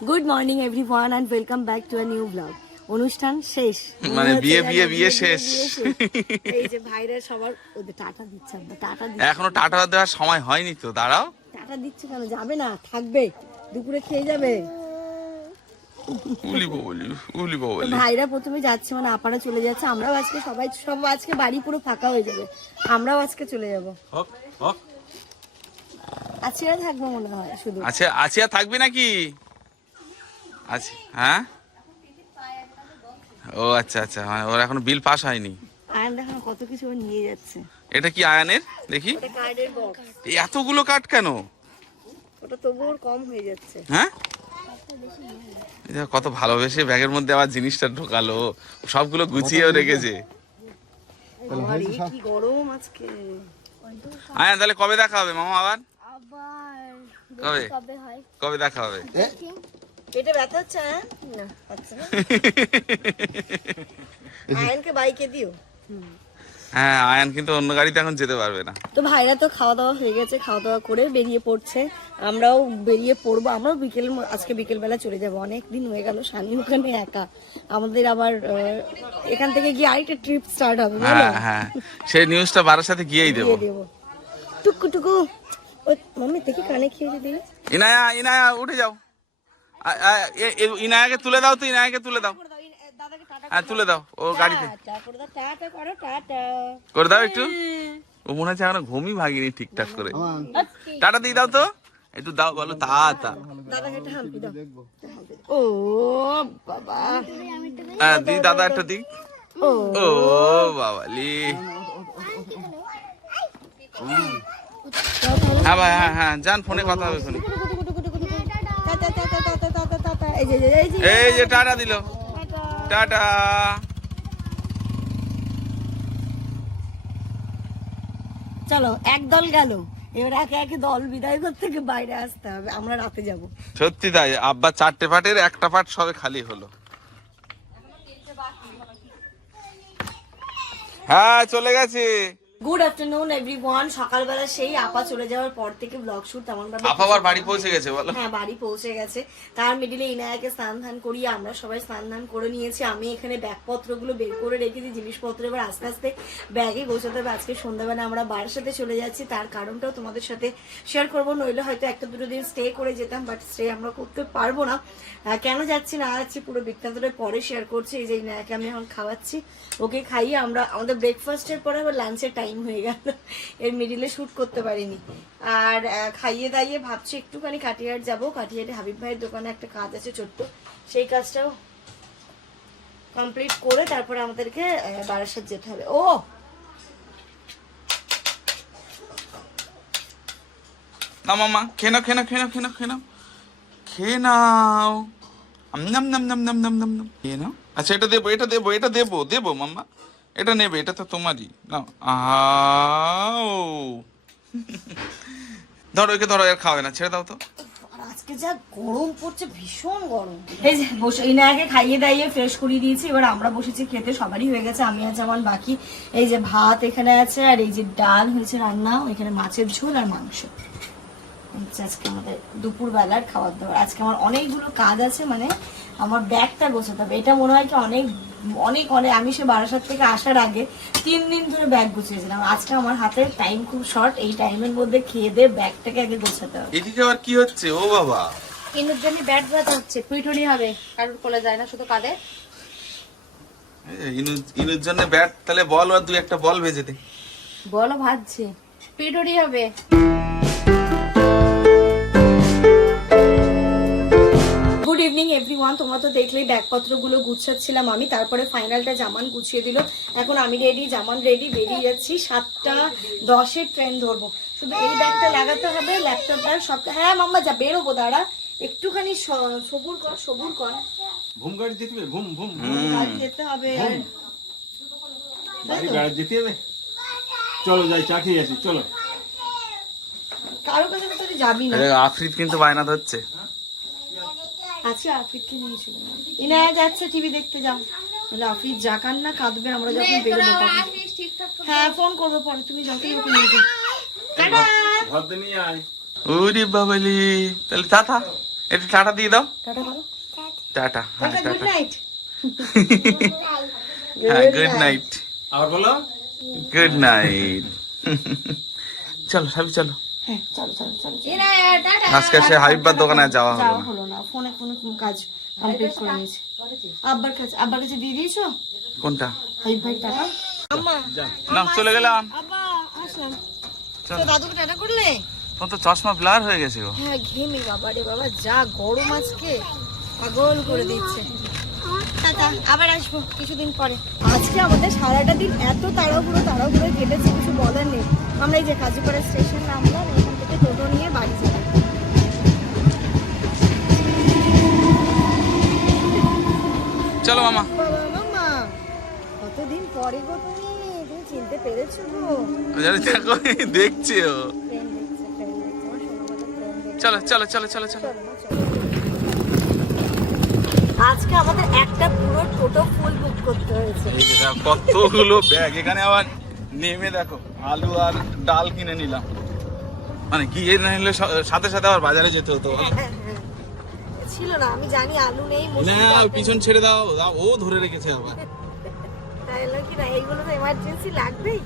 Good morning everyone and welcome back to a new blog অনুষ্ঠান শেষ। মানে বিয়ে, বিয়ে, বিয়ে শেষ। এই যে ভাইরা সবার ওদের টাটা দিচ্ছে আমরা টাটা দিচ্ছে। এখনও টাটা দেওয়ার সময় হয়নি তো দাঁড়াও। টাটা দিচ্ছে কেন? যাবে না থাকবে। দুপুরে খেয়ে যাবে। উলি বলি উলি বলি। ভাইরা প্রথমে যাচ্ছে মানে আপারা চলে যাচ্ছে। আমরাও আজকে সবাই সব আজকে বাড়ি পুরো ফাঁকা হয়ে যাবে। আমরাও আজকে চলে যাব। আজকে আর থাকব মনে হয় শুধু। আচ্ছা আছে আর থাকবি নাকি? আছে। হ্যাঁ? ও আচ্ছা আচ্ছা মানে ওর এখনও বিল পাস হয়নি। আর দেখো কত কিছু ও নিয়ে যাচ্ছে। এটা কি আয়ানের? দেখি। এতগুলো কাঠ কেন? ওটা তবুও ওর কম হয়ে যাচ্ছে। হ্যাঁ? কত ভালোবেসে ব্যাগের মধ্যে আবার জিনিসটা ঢোকালো। সবগুলো গুছিয়েও রেখেছে। গরম আজকে। আয়ান তাহলে কবে দেখা হবে? মামা আবার? কবে? কবে দেখা হবে? পেটে ব্যথা হচ্ছে হ্যাঁ? না। হচ্ছে না? আয়নকে বাইকে দিও। হ্যাঁ আয়ান কিন্তু অন্য গাড়িতে এখন যেতে পারবে না। তো ভাইরা তো খাওয়া দাওয়া হয়ে গেছে খাওয়া দাওয়া করে বেরিয়ে পড়ছে। আমরাও বেরিয়ে পড়ব আমরাও বিকেল আজকে বিকেল বেলা চলে যাব। অনেক দিন হয়ে গেল সানি ওখানে একা। আমাদের আবার আহ, এখান থেকে গিয়ে আরেকটা ট্রিপ স্টার্ট হবে হ্যাঁ হ্যাঁ। সেই নিউজটা বারার সাথে গিয়েই দেবো। দেবো। টুকু টুকু। ওই মাম্মি দেখি কানে খেয়েছে দিই ইনায়া ইনায়া উঠে যাও। ইনায়াকে তুলে দাও তো ইনায়াকে তুলে দাও। হ্যাঁ তুলে দাও ও গাড়িতে। করে দাও টাটা করো টাটা করে দাও একটু? ও মনে হচ্ছে এখনও ঘুমই ভাগিনি ঠিকঠাক করে। টাটা দিয়ে দাও তো। একটু দাও বলো তা তা। ও বাবা। হ্যাঁ দি দাদা একটা দিক। ও। ও বাবালি হ্যাঁ ভাই হ্যাঁ হ্যাঁ যান ফোনে কথা হবে শুনি এই যে টাটা দিল। টাটা। চলো এক দল গেল। এবার একে একে দল বিদায় করতে বাইরে আসতে হবে। আমরা রাতে যাব। সত্যি তাই। আব্বা চারটে পাটের একটা পাট সবে খালি হলো। হ্যাঁ চলে গেছে। গুড আফটারনুন এভরিওয়ান সকালবেলা সেই আপা চলে যাওয়ার পর থেকে ব্লগ শুট তেমন ভাবে আপা আবার বাড়ি পৌঁছে গেছে বলো। হ্যাঁ বাড়ি পৌঁছে গেছে। তার মিডিলে ইনায়াকে স্নান ধান করিয়ে আমরা সবাই স্নান ধান করে নিয়েছি। আমি এখানে ব্যাগপত্রগুলো বের করে রেখেছি জিনিসপত্র। এবার আস্তে আস্তে ব্যাগে গোছাতে হবে। আজকে সন্ধ্যাবেলা আমরা বাড়ির সাথে চলে যাচ্ছি। তার কারণটাও তোমাদের সাথে শেয়ার করব। নইলে হয়তো একটা দুটো দিন স্টে করে যেতাম বাট স্টে আমরা করতে পারব না। কেন যাচ্ছি না যাচ্ছি পুরো বৃত্তান্তটা পরে শেয়ার করছি। এই যে ইনায়াকে আমি এখন খাওয়াচ্ছি ওকে খাইয়ে আমরা আমাদের ব্রেকফাস্টের পরে আবার লাঞ্চের টাইম হয়ে গেল। এর মিডিলে শুট করতে পারিনি। আর খাইয়ে দাইয়ে ভাবছি একটুখানি কাটিয়ার যাব। কাটিয়ারে হাবিব ভাইয়ের দোকানে একটা কাজ আছে ছোট্ট। সেই কাজটাও কমপ্লিট করে তারপরে আমাদেরকে বারাসাত যেতে হবে। ও! নাও নাম নাম নাম নাম নাম নাম নাও। আচ্ছা এটা দেবো এটা দেবো এটা দেবো দেবো, মাম্মা। এটা নেবে এটা তো তোমারই। না আও ধরো একে ধরো আর খাওয়াবে না ছেড়ে দাও তো। আর আজকে যা গরম পড়ছে ভীষণ গরম। এই যে বসে ইনায়াকে খাইয়ে দাইয়ে ফ্রেশ করিয়ে দিয়েছি এবার আমরা বসেছি খেতে সবারই হয়ে গেছে আমি আজ আমার বাকি। এই যে ভাত এখানে আছে আর এই যে ডাল হয়েছে রান্না এখানে মাছের ঝোল আর মাংস। হচ্ছে আজকে আমাদের দুপুর বেলার খাবার দাবার। আজকে আমার অনেকগুলো কাজ আছে মানে আমার ব্যাগটা গোছাতে হবে। এটা মনে হয় কি অনেক অনেক অনেক আমি সে বারাসাত থেকে আসার আগে তিন দিন ধরে ব্যাগ গুছিয়েছিলাম। আজকে আমার হাতের টাইম খুব শর্ট এই টাইমের মধ্যে খেয়ে দিয়ে ব্যাগটাকে আগে গোছাতে হবে। এদিকে আবার কি হচ্ছে? ও বাবা। ইনুর জন্য ব্যাট বাজা হচ্ছে পিঠুনি হবে কারোর কোলে যায় না শুধু কাঁধে ইনুর জন্য ব্যাট তাহলে বল আর দুই একটা বল ভেজে দে। বলো ভাজছে পিঠুনি হবে। ইভিনিং এভরিওয়ান তোমরা তো দেখলেই ব্যাগপত্রগুলো গুছাচ্ছিলাম আমি। তারপরে ফাইনালটা জামান গুছিয়ে দিল। এখন আমি রেডি জামান রেডি বেরিয়ে যাচ্ছি। সাতটা দশের ট্রেন ধরবো। শুধু এই ব্যাগটা লাগাতে হবে ল্যাপটপ ব্যাগ সব হ্যাঁ মাম্মা যা বেরোবো দাঁড়া। একটুখানি সবুর কর সবুর কর। ঘুম গাড়ি যেতে হবে? ঘুম ঘুম যেতে হবে। বাড়ি বেড়াতে যেতে হবে? চলো যাই চা খেয়ে আসি চলো। কারও কাছে তো তুই যাবি না। আরে, আফ্রিদ কিন্তু বায়না ধরছে। আচ্ছা আফ্রিদকে নিয়েছিল। ইনায়া যাচ্ছে টিভি দেখতে যাও। বলে আফ্রিদ যাকান না কাঁদবে আমরা যখন বেরোবো হ্যাঁ ফোন করব পরে তুমি যতই ওকে নিয়ে যাও। টাটা। নিয়ে আয়। ওরে বাবালি তাহলে টাটা একটু টাটা দিয়ে দাও। টাটা বলো। টাটা হ্যাঁ গুড নাইট হ্যাঁ গুড নাইট আবার বলো। গুড নাইট চলো সবই চলো হ্যাঁ চলো চলো চলো। আজকে সে হাবিবার দোকানে যাওয়া হলো না। ফোনে ফোনে কোনো কাজ কমপ্লিট করে নিয়েছি। আব্বার কাছে আব্বার কাছে দিয়ে দিয়েছ? কোনটা? হাবিব ভাই টাকা না চলে গেলাম। আব্বা আসলাম। তো দাদুকে টাটা করলে? তো চশমা ব্লার হয়ে গেছে গো। হ্যাঁ ঘেমে বাবা রে বাবা যা গরম আজকে। পাগল করে দিচ্ছে। টাটা আবার আসব কিছুদিন পরে। আজকে আমাদের সারাটা দিন এত তাড়াহুড়ো তাড়াহুড়ো কেটেছে কিছু বলার নেই। আমরা এই যে কাজীপাড়া স্টেশন নামলাম এখান থেকে টোটো নিয়ে বাড়ি যাব চলো মামা। বাবা মামা কতদিন পরে গো তুমি? তুমি চিনতে পেরেছ গো? জানি দেখো দেখছে ও। চলো চলো চলো চলো চলো। আজকে আমাদের একটা পুরো টোটো ফুল বুক করতে হয়েছে। কতগুলো ব্যাগ এখানে আবার নেমে দেখো আলু আর ডাল কিনে নিলাম। মানে গিয়ে না নিলে স- সাথে সাথে আবার বাজারে যেতে হতো। হ্যাঁ, হ্যাঁ। ছিল না আমি জানি আলু নেই না পিছন ছেড়ে দাও ও ধরে রেখেছে আবার। তাই হলো কি না এইগুলো তো এমার্জেন্সি লাগবেই।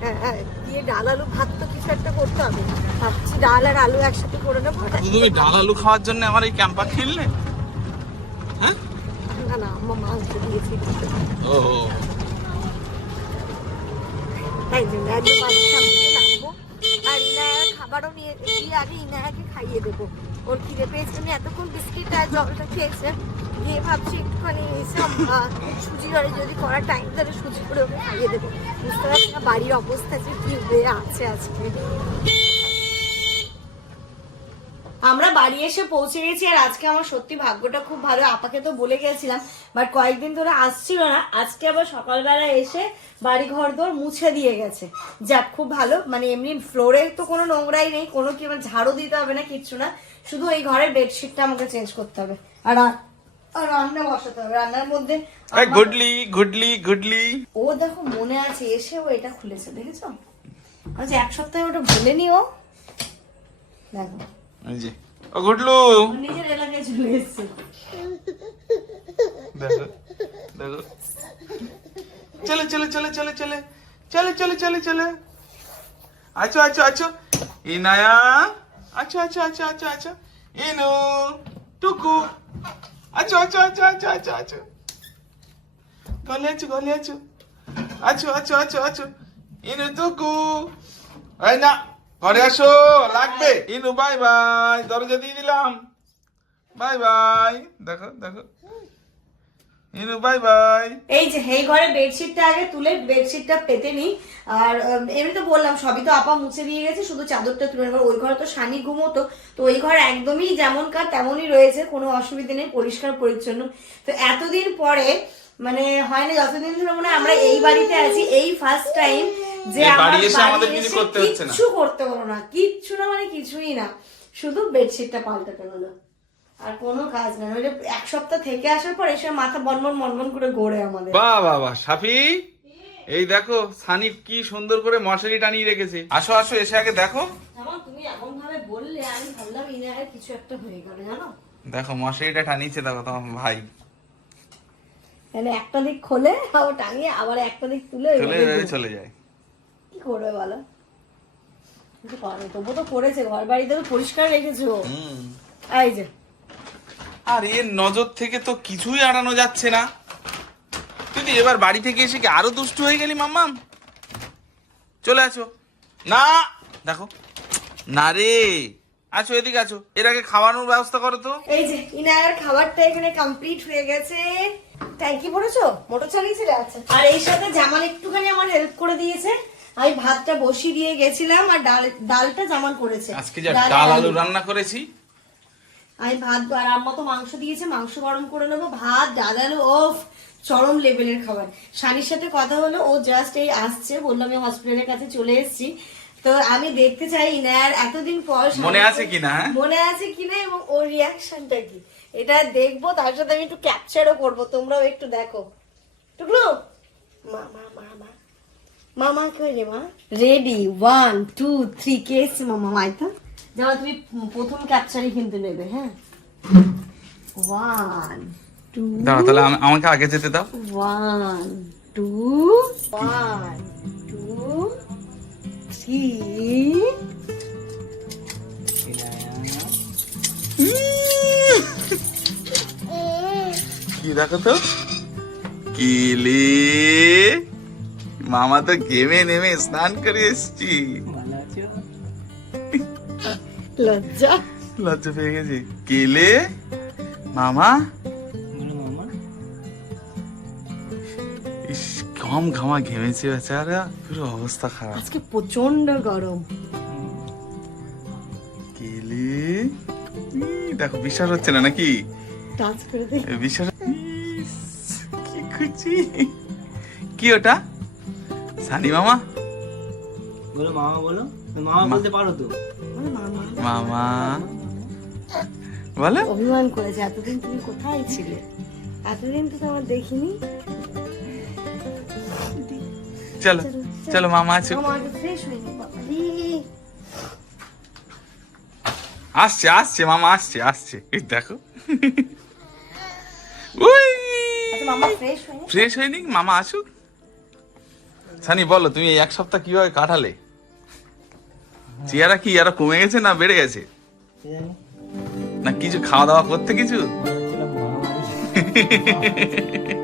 হ্যাঁ, হ্যাঁ, দিয়ে ডাল আলু ভাত তো কিছু একটা করতে হবে। ভাবছি ডাল আর আলু একসাথে করে নেব। তুমি ডাল আলু খাওয়ার জন্য আমার এই ক্যাম্পা হ্যাঁ না না আমার মাংস দিয়েছি ও তাই জন্য মাছ সামনে নামবো আর ইনায়ার খাবারও নিয়ে দিয়ে আগে ইনায়াকে খাইয়ে দেবো। ওর খিদে পেয়েছে আমি এতক্ষণ বিস্কিট আর জলটা খেয়েছে দিয়ে ভাবছি একটুখানি এসে আহ, সুজি করে যদি করার টাইম ধরে সুজি করে ওকে খাইয়ে দেবো। বুঝতে পারছি না বাড়ির অবস্থা যে কি হয়ে আছে আজকে। আমরা বাড়ি এসে পৌঁছে গেছি আর আজকে আমার সত্যি ভাগ্যটা খুব ভালো। আপাকে তো বলে গেছিলাম বাট কয়েকদিন ধরে আসছিল না। আজকে আবার সকালবেলা এসে বাড়ি ঘর দোর মুছে দিয়ে গেছে। যাক খুব ভালো। মানে এমনি ফ্লোরে তো কোনো নোংরাই নেই কোনো কি আমার ঝাড়ু দিতে হবে না কিচ্ছু না। শুধু এই ঘরের বেডশিটটা আমাকে চেঞ্জ করতে হবে। আর রান্না বসাতে হবে। রান্নার মধ্যে গুডলি গুডলি গুডলি। ও দেখো মনে আছে এসে ও এটা খুলেছে দেখেছ? আচ্ছা এক সপ্তাহে ওটা ভুলেনি ও। দেখো। যে ও ও নিজের এলাকায় চলে এসছে দেখো দেখো চলে চলে চলে চলে চলে চলে চলে চলে চলে আছো আছো আছো ইনায়া আছো আছো আছো আছো আছো ইনু টুকু আছো আছো আছো আছো আছো আছো গলে আছো গলে আছো আছো আছো আছো আছো ইনু টুকু না ঘরে আসো, লাগবে। Inu, bye bye. দরজা দিয়ে দিলাম। Bye bye. দেখো দেখো। Inu, bye bye. এই যে, এই ঘরে বেডশিটটা আগে তুলে বেডশিটটা পেতে নি। আর এমনি তো বললাম, সবই তো আপা মুছে দিয়ে গেছে, শুধু চাদরটা তুলে নেবার ওই ঘরে তো শানি ঘুমোতো। তো ওই ঘর একদমই যেমনকার তেমনই রয়েছে, কোনো অসুবিধা নেই, পরিষ্কার, পরিচ্ছন্ন। তো এতদিন পরে মানে হয় না, যতদিন ধরে মনে আমরা এই বাড়িতে আছি, এই ফার্স্ট টাইম যে বাড়ি এসে আমাদের কিছু করতে হচ্ছে না। কিচ্ছু করতে হলো না। কিচ্ছু না মানে কিছুই না। শুধু বেডশিটটা পাল্টাতে হলো। আর কোনো কাজ না নইলে এক সপ্তাহ থেকে আসার পর এসে মাথা বনবন মনমন করে গড়ে আমাদের। বাহ বাহ বাহ। সাফি এই দেখো সানি কি সুন্দর করে মশারি টানিয়ে রেখেছে। আসো আসো এসে আগে দেখো। তুমি এমন ভাবে বললে আমি ভাবলাম ইনার কিছু একটা হয়ে গেল জানো? দেখো মশারিটা টানিয়েছে দেখো তোমার ভাই। মানে একটা দিক খোলে আবার টাঙিয়ে আবার একটা দিক তুলে চলে যায়। করবে বলো। তবু তো করেছে ঘর বাড়িতে তো পরিষ্কার রেখেছো। এই যে। আর এর নজর থেকে তো কিছুই এড়ানো যাচ্ছে না। তুই এবার বাড়ি থেকে এসে কি আরও দুষ্টু হয়ে গেলি মাম্মাম? চলে আসো। না! দেখো। না রে! আছো এদিকে আছো এর আগে খাওয়ানোর ব্যবস্থা করো তো। এই যে ইনার খাবারটা এখানে কমপ্লিট হয়ে গেছে। ট্যাঙ্কি ভরেছো? মোটর চালিয়েছিলে? আচ্ছা আর এই সাথে জামান একটুখানি আমার হেল্প করে দিয়েছে। আমি ভাতটা বসিয়ে দিয়ে গেছিলাম আর ডাল ডালটা জামান করেছে। আজকে যা ডাল আলু। রান্না করেছি। আমি ভাত আর আম্মা তো মাংস দিয়েছে মাংস গরম করে নেব। ভাত ডাল আলু ওফ চরম লেভেলের খাবার। শানির সাথে কথা হলো ও জাস্ট এই আসছে বললাম আমি হসপিটালের কাছে চলে এসেছি। তো আমি দেখতে চাই ইনার এতদিন পর মনে আছে কিনা, হ্যাঁ? মনে আছে কিনা এবং ওর রিয়াকশনটা কি? এটা দেখব তার সাথে আমি একটু ক্যাপচারও করব তোমরাও একটু দেখো। টুকলো? মামা কই রে মা রেডি ওয়ান টু থ্রি কে এসছে মামা মাইতো যাও তুমি প্রথম ক্যাপচারই কিন্তু নেবে হ্যাঁ? ওয়ান টু দাঁড়া তাহলে আম- আমাকে আগে যেতে দাও। One two one two three কি দেখো তো? কিলে। মামা তো গেমে নেমে স্নান করে এসছি। লজ্জা। লজ্জা পেয়ে গেছি। কেলে মামা? ইস কম ঘামা ঘেমেছে বেচারা পুরো অবস্থা খারাপ। আজকে প্রচণ্ড গরম। কেলে দেখো বিশ্বাস হচ্ছে না নাকি? টাচ করে দে। বিশ্বাস কি খুশি কি ওটা? সানি মামা? বলো মামা বলো। মামা বলতে পারো তো। মামা। মামা বলো। অভিমান করেছে এতদিন তুমি কোথায় ছিলে? এতদিন তো তোমার দেখিনি। চলো চলো মামা আছে। আসছে আসছে মামা আসছে আসছে। এই দেখো। উই আচ্ছা মামা ফ্রেশ হয়নি? ফ্রেশ হয়নি মামা আসুক। সানি বলো তুমি এই এক সপ্তাহ কীভাবে কাটালে? চেহারা কি আরও কমে গেছে না বেড়ে গেছে? না কিছু খাওয়া দাওয়া করতে কিছু।